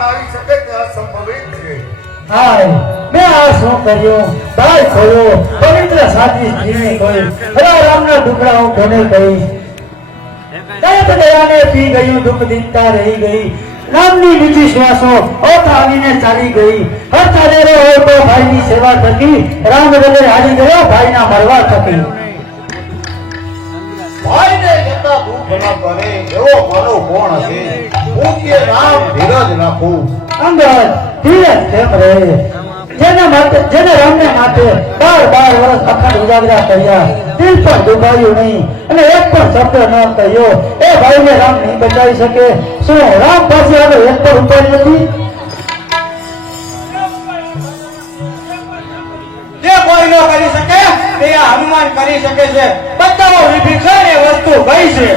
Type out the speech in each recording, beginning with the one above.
પણ આવી શકે તે અસંભવિત છે. હાય મેં આ શું કર્યું? દાય ખોયો પવિત્ર સાચી સ્ત્રીને કોઈ હરા રામના ટુકડા હું કોને કહીશ? દયા દયાને પી ગયું, દુઃખ દિનતા રહી ગઈ. રામની બીજી શ્વાસો ઓઠ આવીને ચાલી ગઈ. હર ચાલેરો હોય તો ભાઈની સેવા થકી, રામ હૃદય હારી ગયો ભાઈના મરવા થકી. ભાઈને જતા દુઃખ ન કરે એવો મારો કોણ હશે? પૂજ્ય રામ ધીરજ રાખું. અંદર ધીરજ કેમ રહે? જેને રામને માથે 12 વર્ષ અખંડ ઉજાગરા કર્યા, દિલ પણ દુભાયું નહીં અને એક પણ શબ્દ ન કહ્યો, એ ભાઈને રામ નહીં બચાવી શકે? શું રામ પાસે હવે એક પણ ઉપાય નથી? જે કોઈ ન કરી શકે તે આ હનુમાન કરી શકે છે. બતાવો વિભીષણ એ વસ્તુ કઈ છે?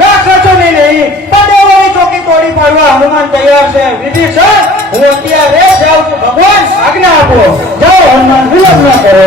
રાક્ષસોની નહીં પદેવોની ચોકી તોડી પાડવા હનુમાન તૈયાર છે. વિભીષણ હું અત્યારે જાઉં છું. ભગવાન આજ્ઞા આપો. જાઓ હનુમાન, વિલંબ ન કરો.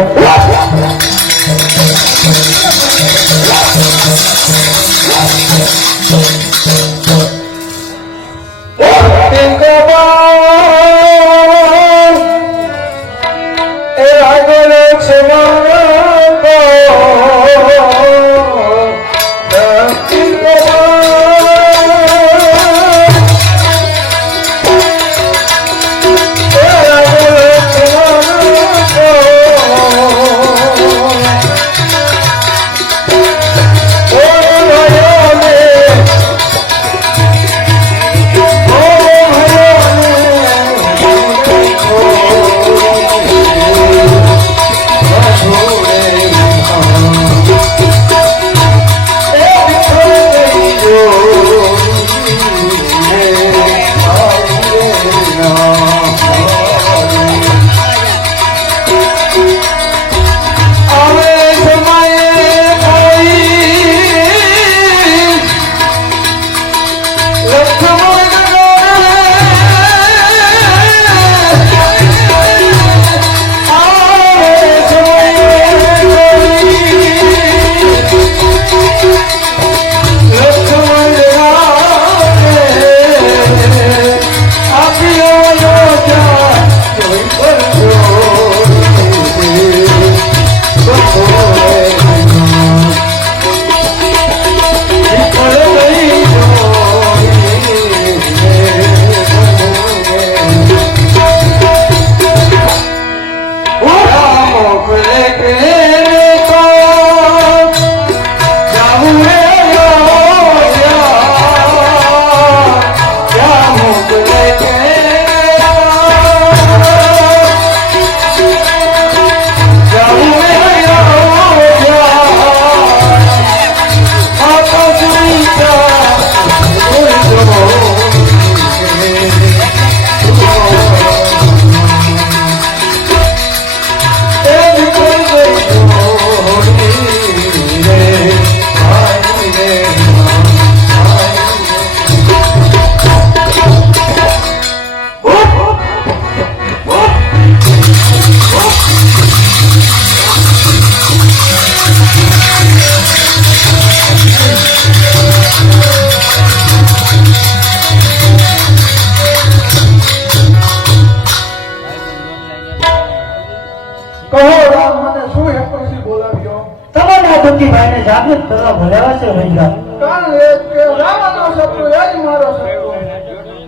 ભાઈને જાગૃત કરવા બોલાવા છે ભૈયા. કારણ એ કે રામનો શત્રુ એ જ મારો શત્રુ.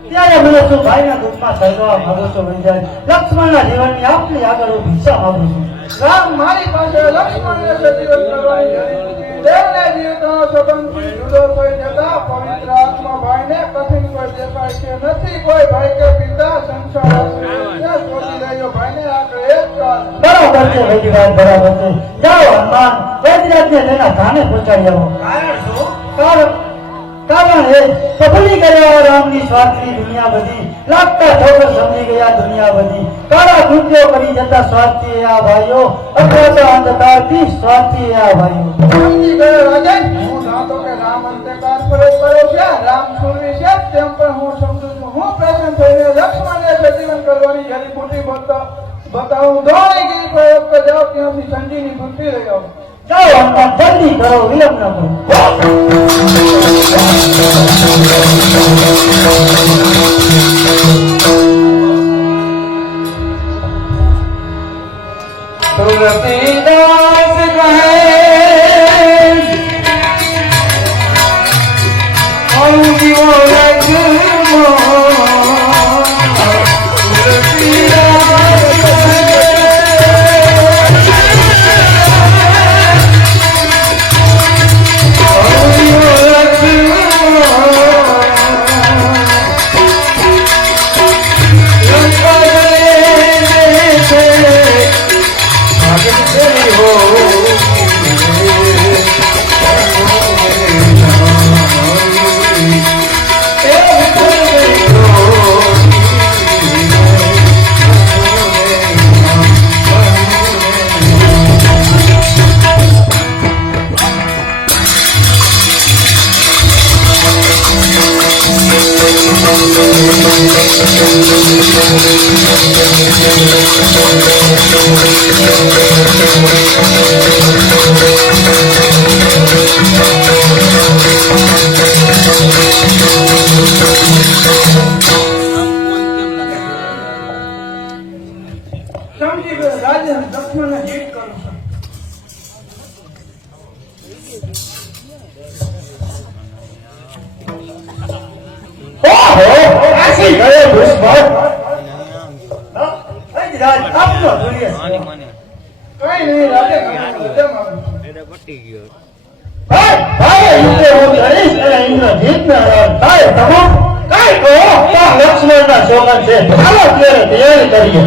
ત્યારે બોલો છું ભાઈના દુઃખમાં સહેજવા માંગુ છું ભૈયા. લક્ષ્મણના જીવનની આપની આગળ હું ભિક્ષા માંગુ છું. રામ મારી પાસે લક્ષ્મણને સજીવન કરવાની જરી દેવને જીવતનો સંબંધથી જુદો થઈ જતા પવિત્ર આત્મા ભાઈને કઠિન કોઈ દેખાય છે નથી. કોઈ ભાઈ કે પિતા સંસાર શોધી રહ્યો ભાઈને આગળ એક કાલ. બરાબર છે ભૈયા, બરાબર છે. જાઓ હનુમાન, વૈદ્યરાજને તેના ધાને પહોંચાડી આવો. કારણ એ સફલી કર્યા રામની સ્વાર્થની દુનિયા બધી, લાગતા ઠોકર સમજી ગયા દુનિયા બધી. કાળા કૃત્યો કરી જતા સ્વાર્થી આ ભાઈઓ, અજ્ઞાત અંધકારથી સ્વાર્થી આ ભાઈઓ. સમજી ગયો રાજન. હું જાણતો કે રામ અંધકાર પર જ કર્યો છે, રામ સુરવી છે, તેમ પણ હું સમજુ છું. હું પ્રસન્ન થઈને લક્ષ્મણને સજીવન કરવાની જડીબુટી બતાવું. દોડીગીરી પ્રયોગ પર જાઓ, ત્યાંથી સંજીની બુદ્ધિ લઈ આવો. જાઓ હનુમાન, જલ્દી કરો, વિલંબ ન કરો. તુલસીદાસ કહે આવું જીવો લગ્નમાં તુલસીદાસ કહે આવું જીવો સમજી ગયો રાજા લક્ષ્મણને જીત કરું છું. ઓહો આસી ગયો દુશ્મન અજ રાજ આપનો જોઈએ કઈ નહીં રાજા તમે રજા માંગુ છું. ભાઈ ભાઈ યુદ્ધ હું કરીશ અને ઇન્દ્ર જીતના રાજ ભાઈ તમે કાઈ કહો તો લક્ષ્મણના સોગન છે ચાલો ત્યારે તૈયારી કરીએ